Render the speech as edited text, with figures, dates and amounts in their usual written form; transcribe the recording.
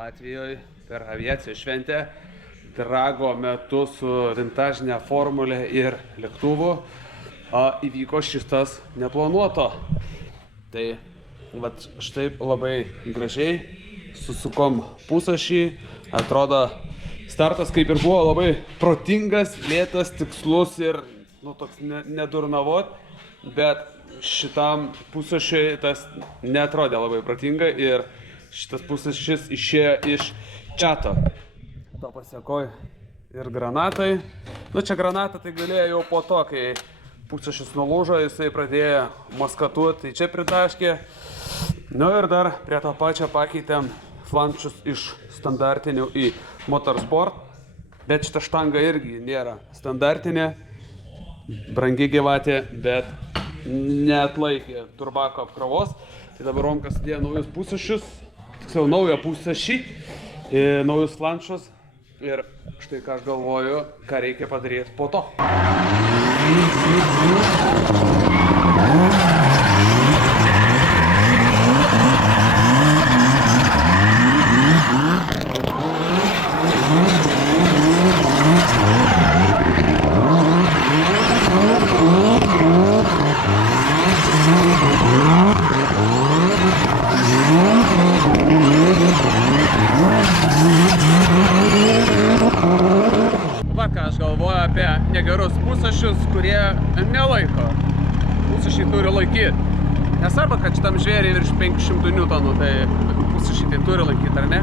Latvijoje per aviacijos šventę drago metu su vintažinė formulė ir lėktuvu įvyko šitas neplanuoto. Tai vat štai labai gražiai susukom pusašį, atrodo startas kaip ir buvo labai protingas, lėtas, tikslus ir toks nedurnavot, bet šitam pusašiui tas neatrodė labai protinga ir šitas pusašis išėjo iš čiato. To pasiekoju ir granatai. Čia granatą tai galėjo jau po to, kai pusašis nulūžo, jisai pradėjo maskatuoti, tai čia pritaškė. Ir dar prie to pačio pakeitėm flanšus iš standartinių į motorsport. Bet šita štanga irgi nėra standartinė, brangi gyvatė, bet neatlaikė turbako apkrovos. Tai dabar Romkas sudėjo naujus pusašius, tiksliau naują pusašį, naujus flanšus. Ir štai ką aš galvoju, ką reikia padaryti po to. Ką aš galvoju apie negerus pusašius, kurie nelaiko. Pusašiai turi laikyti. Nesvarbu, kad šitam žvėriai virš 500 N, tai pusašiai tai turi laikyti, ar ne?